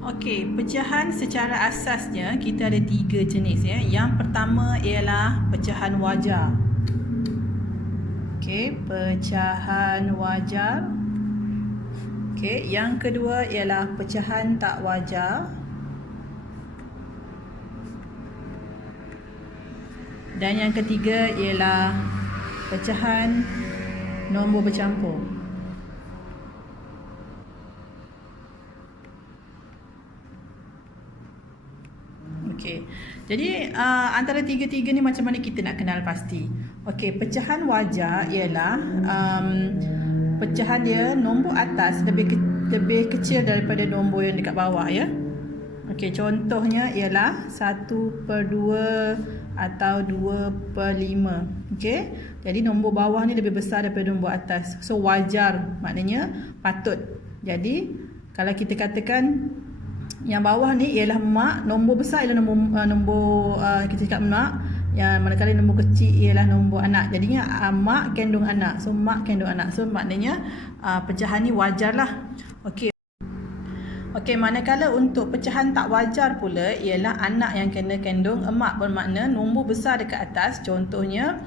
Okey, pecahan secara asasnya kita ada 3 jenis ya. Yang pertama ialah pecahan wajar. Okey, pecahan wajar. Okey, yang kedua ialah pecahan tak wajar. Dan yang ketiga ialah pecahan nombor bercampur. Okey. Jadi antara tiga-tiga ni macam mana kita nak kenal pasti? Okey, pecahan wajar ialah pecahan dia nombor atas lebih kecil daripada nombor yang dekat bawah ya. Okey, contohnya ialah 1/2 atau 2/5. Okey. Jadi nombor bawah ni lebih besar daripada nombor atas. So wajar maknanya patut. Jadi kalau kita katakan yang bawah ni ialah mak, nombor besar ialah nombor kita cakap mak, yang manakala nombor kecil ialah nombor anak. Jadinya mak kandung anak. So mak kandung anak. So maknanya pecahan ni wajarlah. Okey. Okey, manakala untuk pecahan tak wajar pula ialah anak yang kena kandung emak, bermakna nombor besar dekat atas, contohnya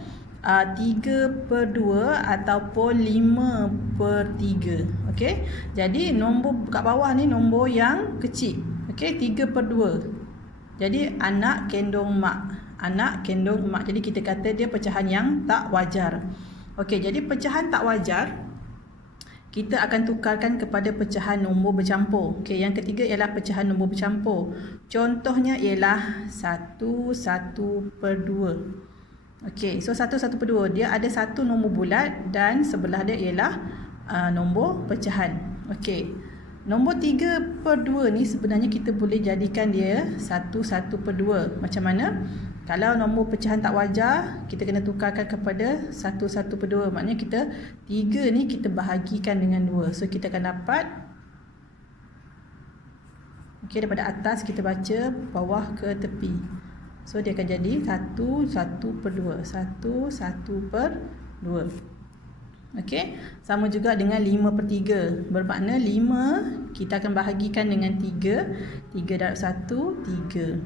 3/2 ataupun 5/3. Okey. Jadi nombor kat bawah ni nombor yang kecil. Okey, 3/2. Jadi anak kandung mak. Anak kandung mak. Jadi kita kata dia pecahan yang tak wajar. Okey, jadi pecahan tak wajar kita akan tukarkan kepada pecahan nombor bercampur. Okey, yang ketiga ialah pecahan nombor bercampur. Contohnya ialah 1/1/2. Okey, so 1/1/2 dia ada satu nombor bulat dan sebelah dia ialah nombor pecahan. Okey. Nombor 3/2 ni sebenarnya kita boleh jadikan dia 1/1/2. Macam mana? Kalau nombor pecahan tak wajar, kita kena tukarkan kepada 1/1/2. Maknanya kita 3 ni kita bahagikan dengan 2. So kita akan dapat, okey, daripada atas kita baca bawah ke tepi. So dia akan jadi 1/1/2. 1/1/2. Okey. Sama juga dengan 5/3. Bermakna 5 kita akan bahagikan dengan 3. 3 darab 1, 3.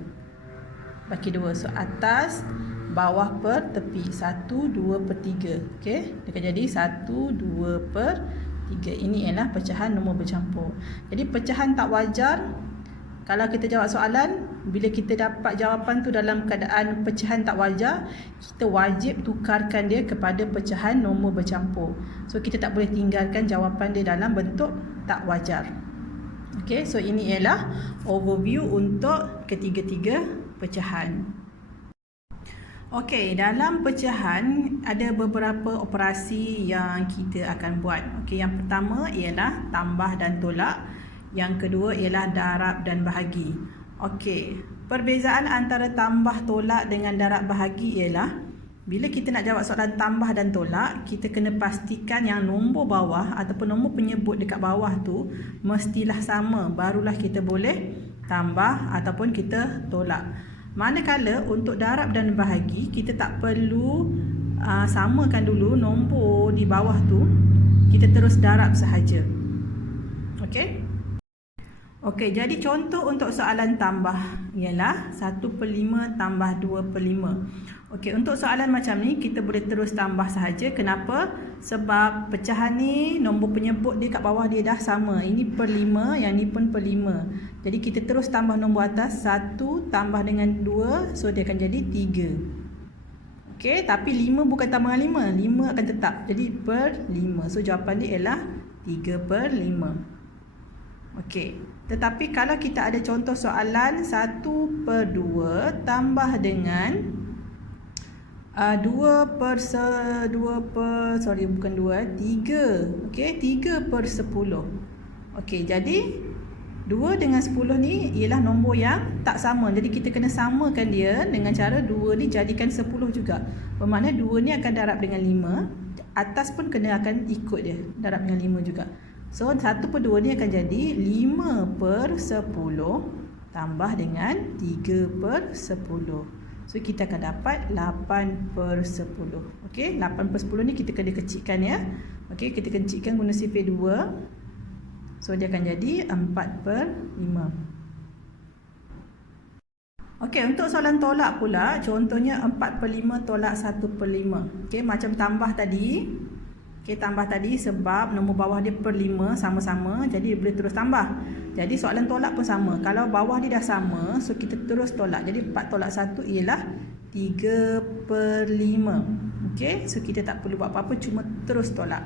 Bagi 2. So atas, bawah per tepi. 1/2/3. Okey. Dia akan jadi 1/2/3. Ini ialah pecahan nombor bercampur. Jadi pecahan tak wajar, kalau kita jawab soalan, bila kita dapat jawapan tu dalam keadaan pecahan tak wajar, kita wajib tukarkan dia kepada pecahan nombor bercampur. So kita tak boleh tinggalkan jawapan dia dalam bentuk tak wajar. Okey, so ini ialah overview untuk ketiga-tiga pecahan. Okey, dalam pecahan ada beberapa operasi yang kita akan buat. Okey, yang pertama ialah tambah dan tolak. Yang kedua ialah darab dan bahagi. Okey, perbezaan antara tambah, tolak dengan darab bahagi ialah bila kita nak jawab soalan tambah dan tolak, kita kena pastikan yang nombor bawah ataupun nombor penyebut dekat bawah tu mestilah sama, barulah kita boleh tambah ataupun kita tolak. Manakala untuk darab dan bahagi, kita tak perlu samakan dulu nombor di bawah tu, kita terus darab sahaja. Okey. Okey, jadi contoh untuk soalan tambah ialah 1/5 tambah 2/5. Okey, untuk soalan macam ni kita boleh terus tambah sahaja. Kenapa? Sebab pecahan ni nombor penyebut dia kat bawah dia dah sama. Ini per 5, yang ni pun per 5. Jadi kita terus tambah nombor atas, 1 tambah dengan 2, so dia akan jadi 3. Okey, tapi 5 bukan tambah dengan 5. 5 akan tetap. Jadi per 5. So jawapan dia ialah 3/5. Okey. Tetapi kalau kita ada contoh soalan 1/2 tambah dengan 3. Okey, 3/10. Okey, jadi 2 dengan 10 ni ialah nombor yang tak sama. Jadi kita kena samakan dia dengan cara 2 ni jadikan 10 juga. Bermakna 2 ni akan darab dengan 5. Atas pun kena akan ikut dia, darab dengan 5 juga. So 1/2 ni akan jadi 5/10 tambah dengan 3/10. So kita akan dapat 8/10. Okey, 8/10 ni kita kena kecilkan ya. Okey, kita kecilkan guna sifir 2. So dia akan jadi 4/5. Okey, untuk soalan tolak pula, contohnya 4/5 tolak 1/5. Okey, macam tambah tadi. Okey, tambah tadi sebab nombor bawah dia per 5 sama-sama, jadi boleh terus tambah. Jadi soalan tolak pun sama. Kalau bawah dia dah sama, so kita terus tolak. Jadi 4 tolak 1 ialah 3/5. Okey, so kita tak perlu buat apa-apa, cuma terus tolak.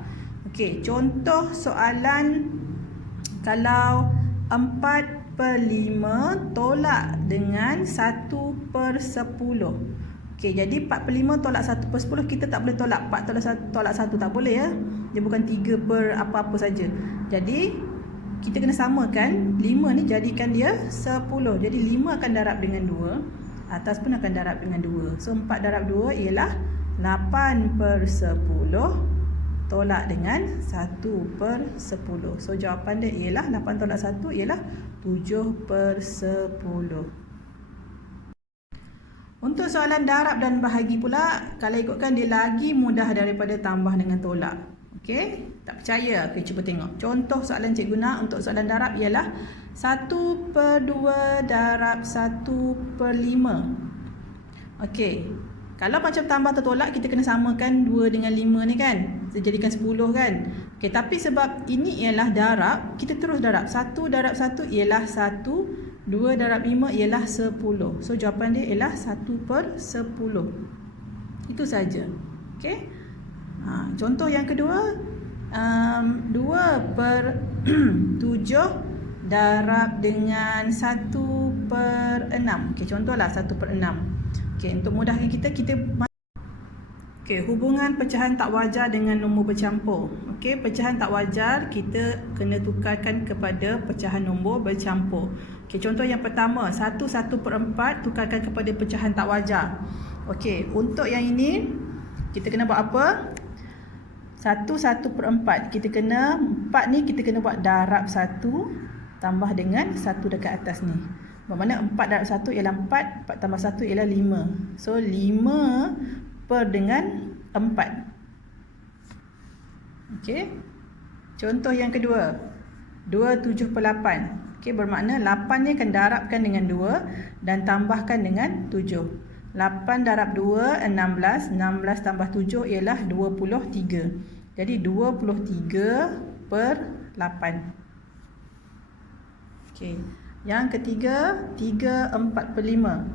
Okey, contoh soalan kalau 4/5 tolak dengan 1/10. Okey, jadi 4/5 tolak 1/10, kita tak boleh tolak 4 tolak 1, tak boleh ya. Dia bukan 3 per apa-apa saja. Jadi kita kena samakan 5 ni, jadikan dia 10. Jadi 5 akan darab dengan 2, atas pun akan darab dengan 2. So 4 darab 2 ialah 8/10 tolak dengan 1/10. So jawapan dia ialah 8 tolak 1 ialah 7/10. Untuk soalan darab dan bahagi pula, kalau ikutkan dia lagi mudah daripada tambah dengan tolak. Okey, tak percaya? Okey, cuba tengok. Contoh soalan cikgu nak untuk soalan darab ialah 1/2 darab 1/5. Okey, kalau macam tambah atau tolak, kita kena samakan 2 dengan 5 ni kan. Jadikan 10 kan. Okey, tapi sebab ini ialah darab, kita terus darab. 1 darab 1 ialah 1. 2 darab 5 ialah 10. So jawapan dia ialah 1/10. Itu saja. Okey. Contoh yang kedua, 2/7 darab dengan 1/6. Okey, contohlah 1/6. Okey, untuk mudahkan kita okey, hubungan pecahan tak wajar dengan nombor bercampur. Okey, pecahan tak wajar kita kena tukarkan kepada pecahan nombor bercampur. Okey, contoh yang pertama, 1/4 tukarkan kepada pecahan tak wajar. Okey, untuk yang ini kita kena buat apa? 1/4 kita kena 4 ni kita kena buat darab 1 tambah dengan 1 dekat atas ni. Bermakna 4 darab 1 ialah 4, 4 tambah 1 ialah 5. So 5 per dengan 4. Okey. Contoh yang kedua, 2/7/8. Okey, bermakna 8 ni akan darabkan dengan 2 dan tambahkan dengan 7. 8 darab 2 16, 16 tambah 7 ialah 23. Jadi 23/8. Okey. Yang ketiga, 3/4/5.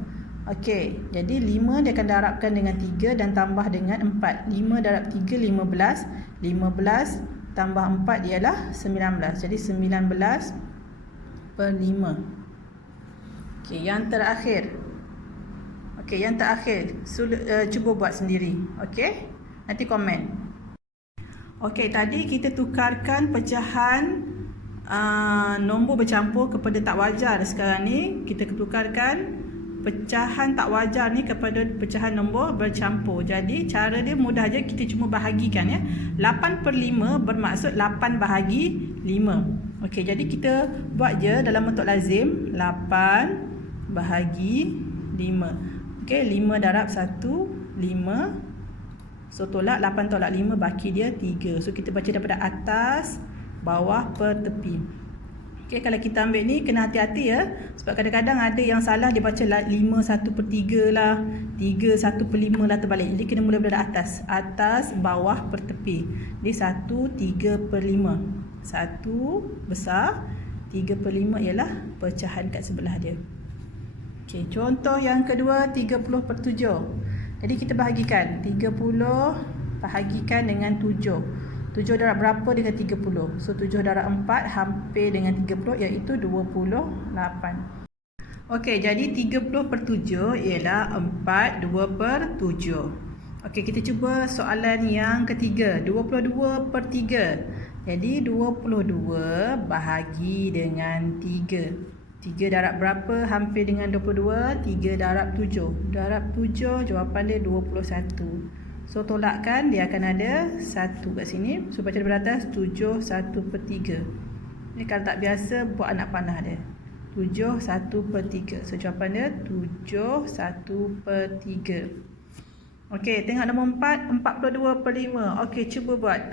Okey, jadi 5 dia akan darabkan dengan 3 dan tambah dengan 4. 5 darab 3 15. 15 tambah 4 ialah 19. Jadi 19/5. Okey, yang terakhir. Okey, yang terakhir, cuba buat sendiri. Okey, nanti komen. Okey, tadi kita tukarkan pecahan nombor bercampur kepada tak wajar. Sekarang ni kita tukarkan pecahan tak wajar ni kepada pecahan nombor bercampur. Jadi cara dia mudah je, kita cuma bahagikan ya. 8/5 bermaksud 8 bahagi 5. Okey, jadi kita buat je dalam bentuk lazim, 8 bahagi 5. Okey, 5 darab 1, 5. So tolak 8 tolak 5, baki dia 3. So kita baca daripada atas, bawah per tepi. Okey, kalau kita ambil ni kena hati-hati ya. Sebab kadang-kadang ada yang salah, dia baca 5 1/3 lah, 3 1/5 lah, terbalik. Jadi kena mula daripada atas. Atas, bawah per tepi. Jadi 1 3/5. 1 besar, 3/5 ialah pecahan kat sebelah dia. Okey, contoh yang kedua, 30/7. Jadi kita bahagikan 30 bahagikan dengan 7. 7 darab berapa dengan 30? So 7 darab 4 hampir dengan 30, iaitu 28. Okey, jadi 30/7 ialah 4 2/7. Okey, kita cuba soalan yang ketiga, 22/3. Jadi 22 bahagi dengan 3. 3 darab berapa hampir dengan 22? 3 darab 7. Darab 7, jawapan dia 21. So tolakkan, dia akan ada 1 kat sini. So baca daripada atas, 7 1/3. Ni kalau tak biasa, buat anak panah dia. 7 1/3. So jawapan dia 7 1/3. Okey, tengok nombor 4, 42/5. Okey, cuba buat.